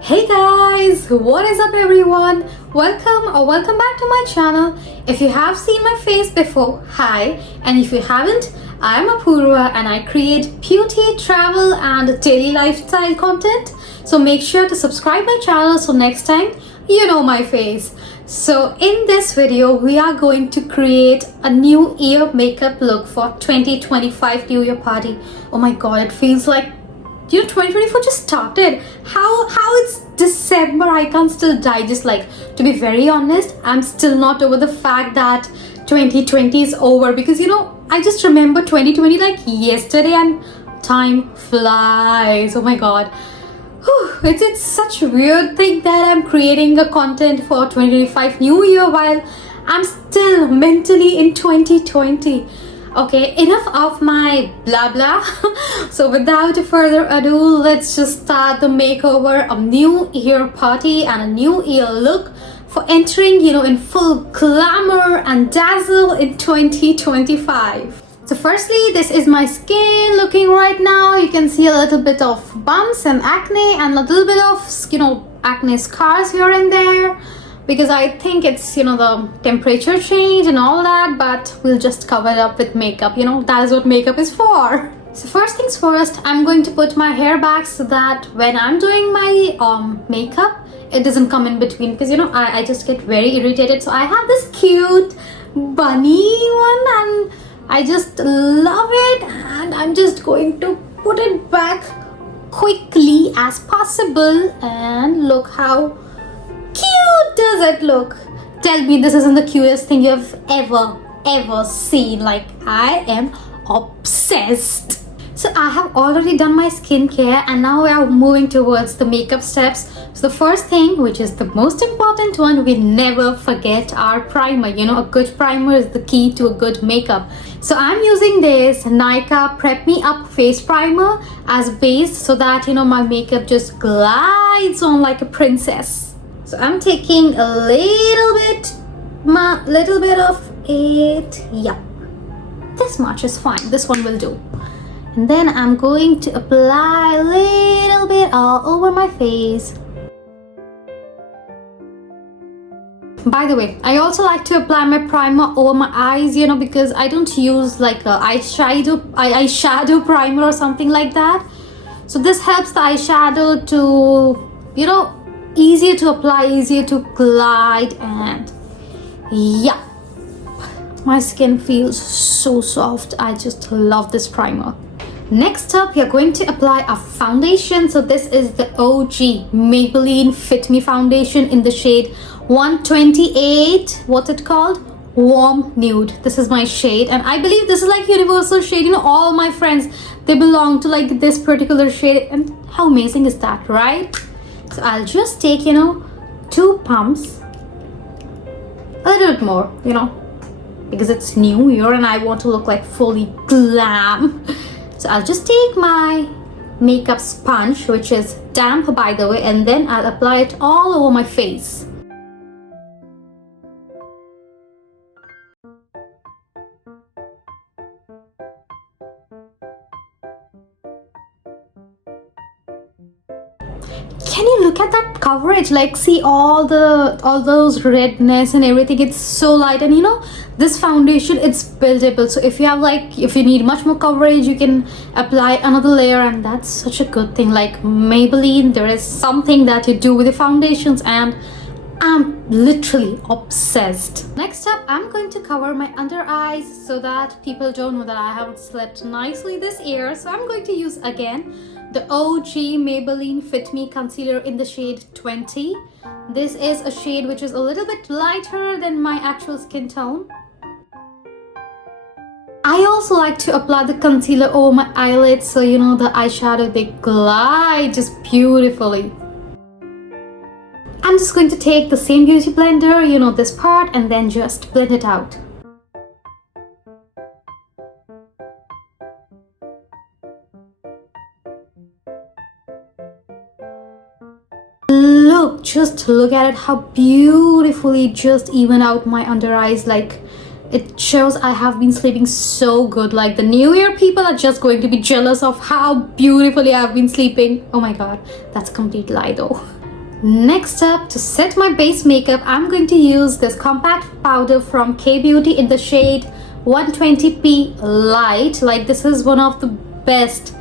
Hey guys, what is up everyone? Welcome back to my channel. If you have seen my face before, hi, and if you haven't, I'm Apurva and I create beauty, travel and daily lifestyle content. So make sure to subscribe my channel so next time you know my face. So in this video, we are going to create a new year makeup look for 2025 New Year party. Oh my god, it feels like 2024 just started. How it's December, I can't still digest. Like, to be very honest, I'm still not over the fact that 2020 is over, because I just remember 2020 like yesterday and time flies. Oh my god. It's such a weird thing that I'm creating a content for 2025 New Year while I'm still mentally in 2020. Okay, enough of my blah blah. So without further ado, let's just start the makeover of New Year party and a New Year look for entering, in full glamour and dazzle in 2025. So firstly, this is my skin looking right now. You can see a little bit of bumps and acne and a little bit of, acne scars here and there, because I think it's, the temperature change and all that, but we'll just cover it up with makeup. That is what makeup is for. So first things first, I'm going to put my hair back so that when I'm doing my makeup, it doesn't come in between, because, I just get very irritated. So I have this cute bunny one and I just love it, and I'm just going to put it back quickly as possible, and look how cute does it look. Tell me this isn't the cutest thing you've ever seen. Like, I am obsessed. So I have already done my skincare and now we are moving towards the makeup steps. So the first thing, which is the most important one, we never forget our primer. A good primer is the key to a good makeup. So I'm using this Nykaa Prep Me Up face primer as base so that my makeup just glides on like a princess. So I'm taking a little bit of it. Yeah, this much is fine. This one will do. And then I'm going to apply a little bit all over my face. By the way, I also like to apply my primer over my eyes, because I don't use like a eyeshadow primer or something like that. So this helps the eyeshadow to, easier to apply, easier to glide, and yeah, my skin feels so soft. I just love this primer. Next up, we are going to apply a foundation. So this is the OG Maybelline Fit Me foundation in the shade 128. What's it called? Warm Nude. This is my shade, and I believe this is like universal shade. All my friends, they belong to like this particular shade, and how amazing is that, right? So I'll just take, 2 pumps, a little bit more, because it's New Year and I want to look like fully glam. So I'll just take my makeup sponge, which is damp by the way, and then I'll apply it all over my face. Can you look at that coverage? Like, see all those redness and everything. It's so light, and this foundation, it's buildable. So if you need much more coverage, you can apply another layer, and that's such a good thing. Like Maybelline, there is something that you do with the foundations, and I'm literally obsessed. Next up, I'm going to cover my under eyes so that people don't know that I haven't slept nicely this year. So I'm going to use again the OG Maybelline Fit Me concealer in the shade 20. This is a shade which is a little bit lighter than my actual skin tone. I also like to apply the concealer over my eyelids, so the eyeshadow, they glide just beautifully. I'm just going to take the same beauty blender, this part, and then just blend it out. Just look at it, how beautifully just even out my under eyes. Like, it shows I have been sleeping so good. Like, the New Year people are just going to be jealous of how beautifully I've been sleeping. Oh my god, that's a complete lie though. Next up, to set my base makeup, I'm going to use this compact powder from K-Beauty in the shade 120p Light. Like, this is one of the best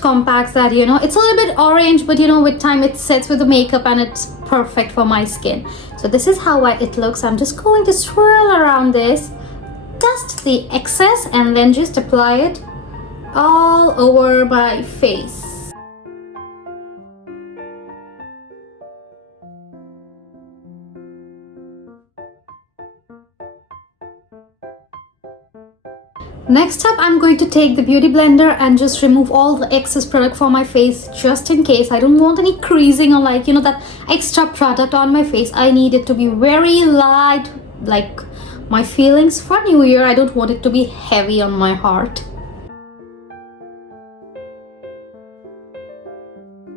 compacts that, you know, it's a little bit orange, but you know, with time it sets with the makeup and it's perfect for my skin. So this is how it looks. I'm just going to swirl around this, dust the excess, and then just apply it all over my face. Next up, I'm going to take the beauty blender and just remove all the excess product from my face, just in case. I don't want any creasing or, like, you know, that extra product on my face. I need it to be very light, like my feelings for New Year. I don't want it to be heavy on my heart.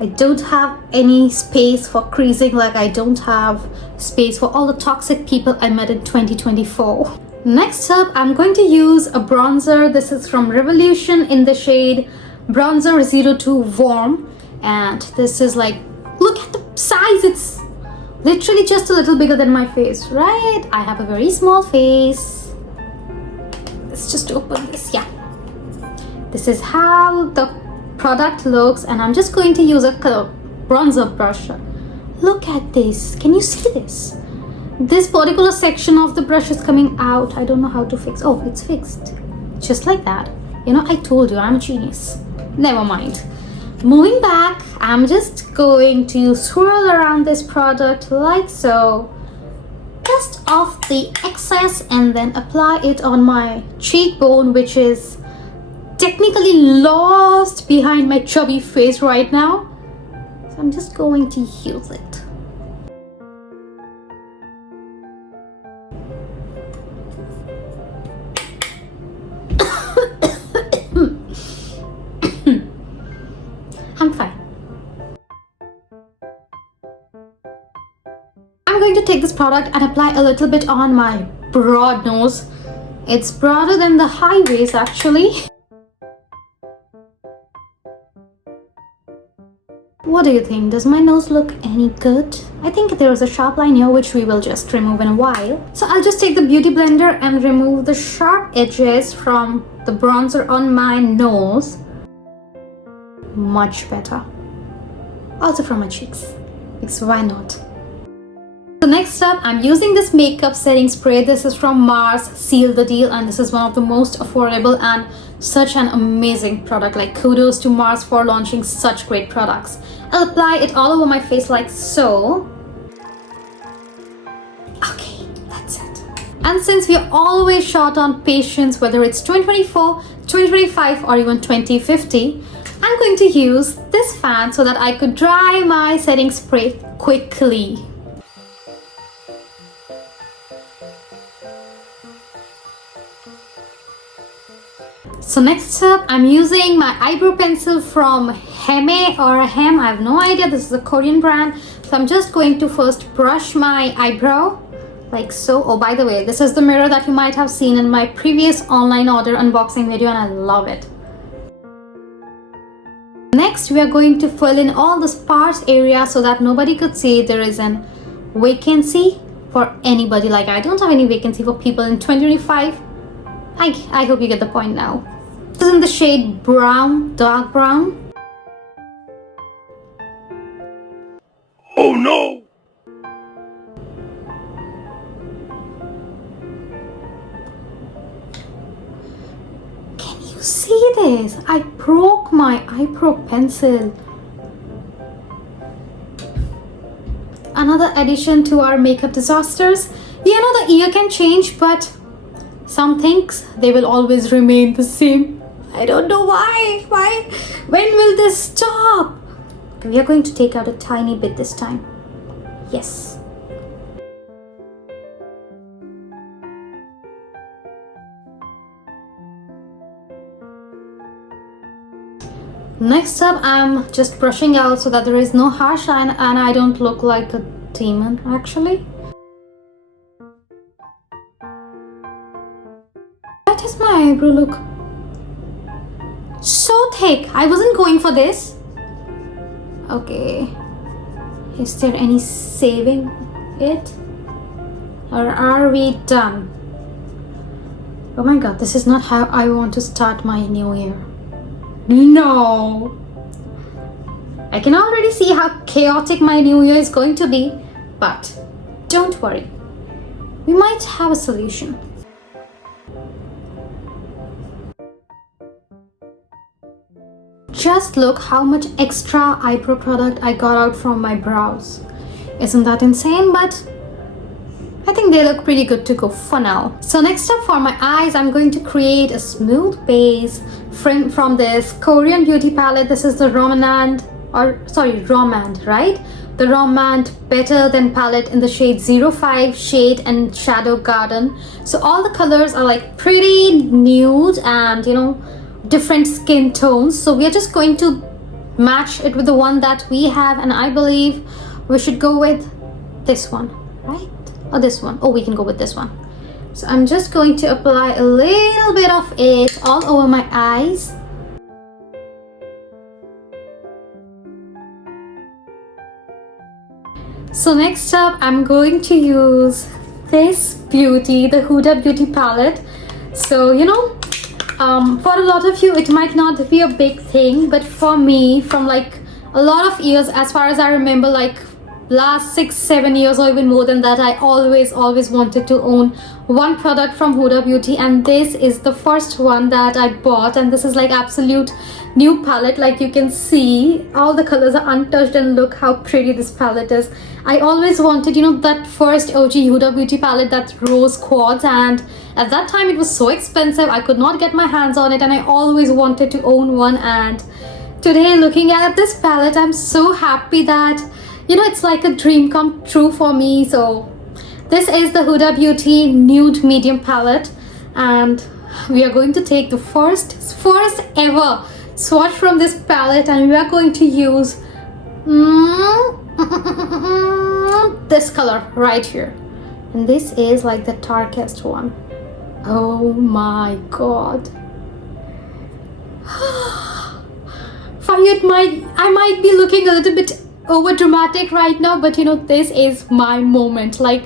I don't have any space for creasing, like I don't have space for all the toxic people I met in 2024. Next up, I'm going to use a bronzer. This is from Revolution in the shade Bronzer 02 Warm. And this is like, look at the size. It's literally just a little bigger than my face, right? I have a very small face. Let's just open this. Yeah. This is how the product looks. And I'm just going to use a bronzer brush. Look at this. Can you see this? This particular section of the brush is coming out. I don't know how to fix. Oh, it's fixed. Just like that. You know, I told you, I'm a genius. Never mind. Moving back, I'm just going to swirl around this product like so. Dust off the excess and then apply it on my cheekbone, which is technically lost behind my chubby face right now. So I'm just going to use it. I'm fine. I'm going to take this product and apply a little bit on my broad nose. It's broader than the high waist actually. What do you think? Does my nose look any good? I think there is a sharp line here which we will just remove in a while. So I'll just take the beauty blender and remove the sharp edges from the bronzer on my nose. Much better. Also from my cheeks, because why not? So next up, I'm using this makeup setting spray. This is from Mars Seal the Deal, and this is one of the most affordable and such an amazing product. Like, kudos to Mars for launching such great products. I'll apply it all over my face like so. Okay, that's it. And since we're always short on patience, whether it's 2024, 2025 or even 2050, I'm going to use this fan so that I could dry my setting spray quickly. So next up, I'm using my eyebrow pencil from Heme or Heme. I have no idea. This is a Korean brand. So I'm just going to first brush my eyebrow like so. Oh, by the way, this is the mirror that you might have seen in my previous online order unboxing video, and I love it. Next, we are going to fill in all the sparse area so that nobody could see there is an vacancy for anybody. Like, I don't have any vacancy for people in 2025. I hope you get the point now. This is in the shade brown, dark brown. Oh no! See this? I broke my eyebrow pencil. Another addition to our makeup disasters. You know, the year can change, but some things, they will always remain the same. I don't know why. When will this stop? We are going to take out a tiny bit this time. Yes. Next up, I'm just brushing out so that there is no harsh line and I don't look like a demon actually. Why does my eyebrow look so thick? I wasn't going for this. Okay, Is there any saving it? Or are we done? Oh my god, this is not how I want to start my new year. No! I can already see how chaotic my new year is going to be, but don't worry. We might have a solution. Just look how much extra eyebrow product I got out from my brows. Isn't that insane? But I think they look pretty good to go for now. So next up for my eyes, I'm going to create a smooth base from this Korean beauty palette. This is the Rom&nd, right? The Rom&nd Better Than palette in the shade 05 Shade and Shadow Garden. So all the colors are like pretty nude and, you know, different skin tones. So we are just going to match it with the one that we have, and I believe we should go with this one, right? Or this one. Oh, we can go with this one. So I'm just going to apply a little bit of it all over my eyes. So next up, I'm going to use this beauty, the Huda beauty palette. So, you know, for a lot of you, it might not be a big thing, but for me, from like a lot of years, as far as I remember, like last 6-7 years or even more than that, I always wanted to own one product from Huda Beauty, and this is the first one that I bought. And this is like absolute new palette. Like you can see, all the colors are untouched, and look how pretty this palette is. I always wanted, you know, that first OG Huda Beauty palette, that rose quartz, and at that time it was so expensive, I could not get my hands on it, and I always wanted to own one. And today, looking at this palette, I'm so happy that, you know, it's like a dream come true for me. So this is the Huda Beauty Nude Medium palette, and we are going to take the first ever swatch from this palette, and we are going to use this color right here, and this is like the darkest one. Oh my god. I might be looking a little bit over dramatic right now, but you know, this is my moment. Like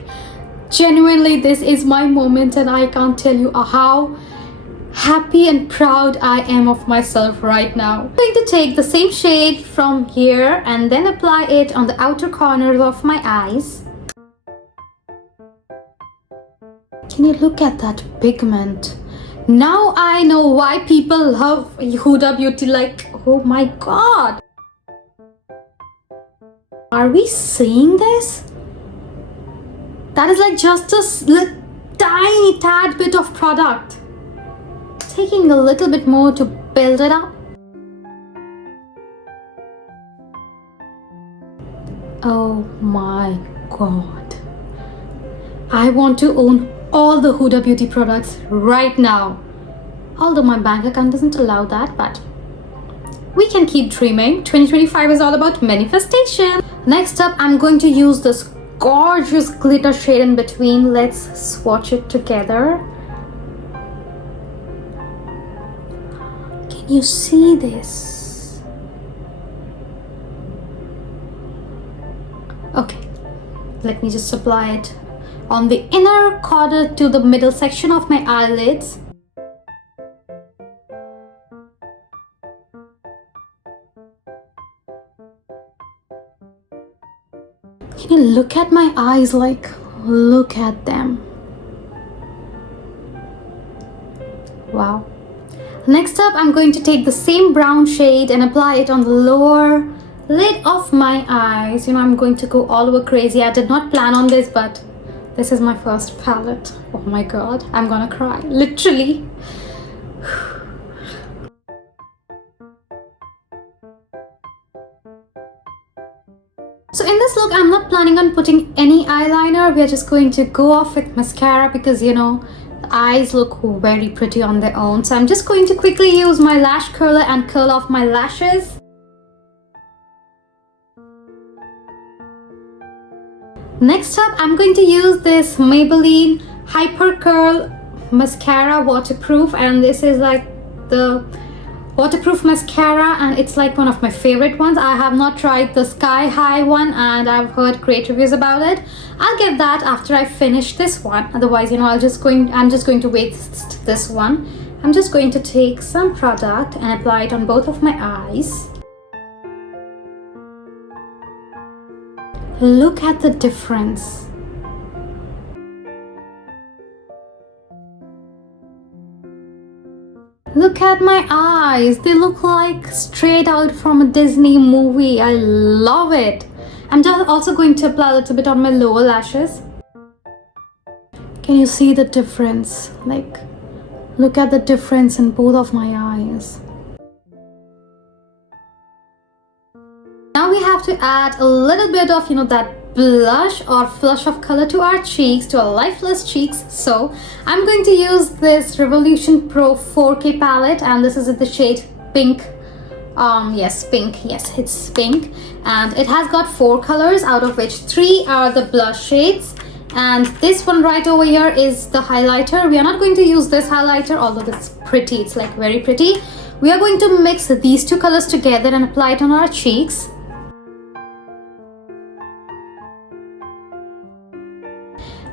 genuinely, this is my moment, and I can't tell you how happy and proud I am of myself right now. I'm going to take the same shade from here and then apply it on the outer corners of my eyes. Can you look at that pigment? Now I know why people love Huda Beauty. Like, oh my god. Are we seeing this? That is like just a tiny tad bit of product. Taking a little bit more to build it up. Oh my god. I want to own all the Huda Beauty products right now. Although my bank account doesn't allow that, but we can keep dreaming. 2025 is all about manifestation. Next up, I'm going to use this gorgeous glitter shade in between. Let's swatch it together. Can you see this? Okay, let me just apply it on the inner corner to the middle section of my eyelids. Can you look at my eyes? Like, look at them. Wow. Next up, I'm going to take the same brown shade and apply it on the lower lid of my eyes. You know, I'm going to go all over crazy. I did not plan on this, but this is my first palette. Oh my god, I'm gonna cry, literally. So in this look, I'm not planning on putting any eyeliner. We are just going to go off with mascara because, you know, the eyes look very pretty on their own. So I'm just going to quickly use my lash curler and curl off my lashes. Next up, I'm going to use this Maybelline Hypercurl mascara, waterproof, and this is like the waterproof mascara, and it's like one of my favorite ones. I have not tried the Sky High one, and I've heard great reviews about it. I'll get that after I finish this one. Otherwise, you know, I'm just going to waste this one. I'm just going to take some product and apply it on both of my eyes. Look at the difference. Look at my eyes. They look like straight out from a Disney movie. I love it. I'm just also going to apply a little bit on my lower lashes. Can you see the difference? Like, look at the difference in both of my eyes. Now we have to add a little bit of, you know, that blush or flush of color to our cheeks, to our lifeless cheeks. So I'm going to use this Revolution Pro 4K palette, and this is in the shade pink. Yes, pink. Yes, it's pink, and it has got 4 colors, out of which 3 are the blush shades, and this one right over here is the highlighter. We are not going to use this highlighter, although it's pretty. It's like very pretty. We are going to mix these 2 colors together and apply it on our cheeks.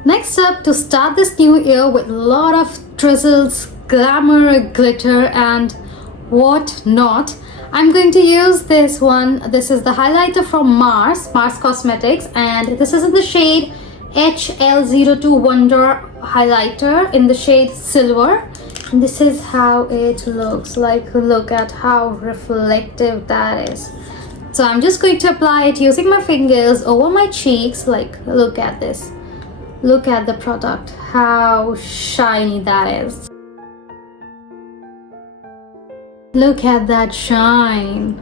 Next up, to start this new year with a lot of drizzles, glamour, glitter, and what not, I'm going to use this one. This is the highlighter from Mars Cosmetics, and this is in the shade HL02 Wonder highlighter in the shade Silver. And this is how it looks like. Look at how reflective that is. So I'm just going to apply it using my fingers over my cheeks. Like, look at this. Look at the product, how shiny that is. Look at that shine.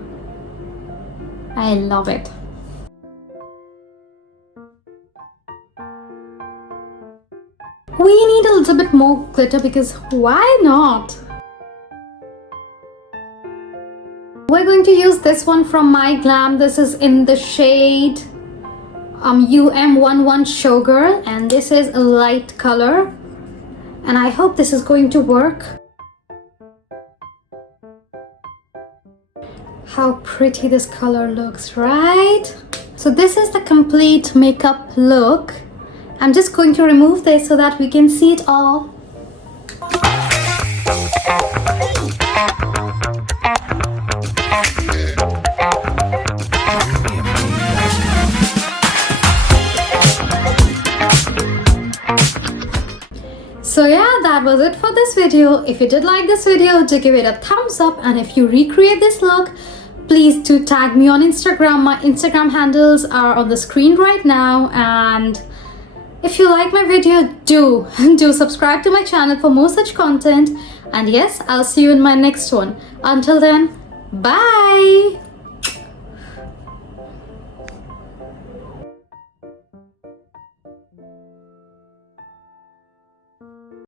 I love it. We need a little bit more glitter because why not? We're going to use this one from my Glamm. This is in the shade UM11 Showgirl, and this is a light color, and I hope this is going to work. How pretty this color looks, right? So this is the complete makeup look. I'm just going to remove this so that we can see it all. So yeah, that was it for this video. If you did like this video, do give it a thumbs up, and if you recreate this look, please do tag me on Instagram. My Instagram handles are on the screen right now, and if you like my video, do subscribe to my channel for more such content. And yes, I'll see you in my next one. Until then, bye.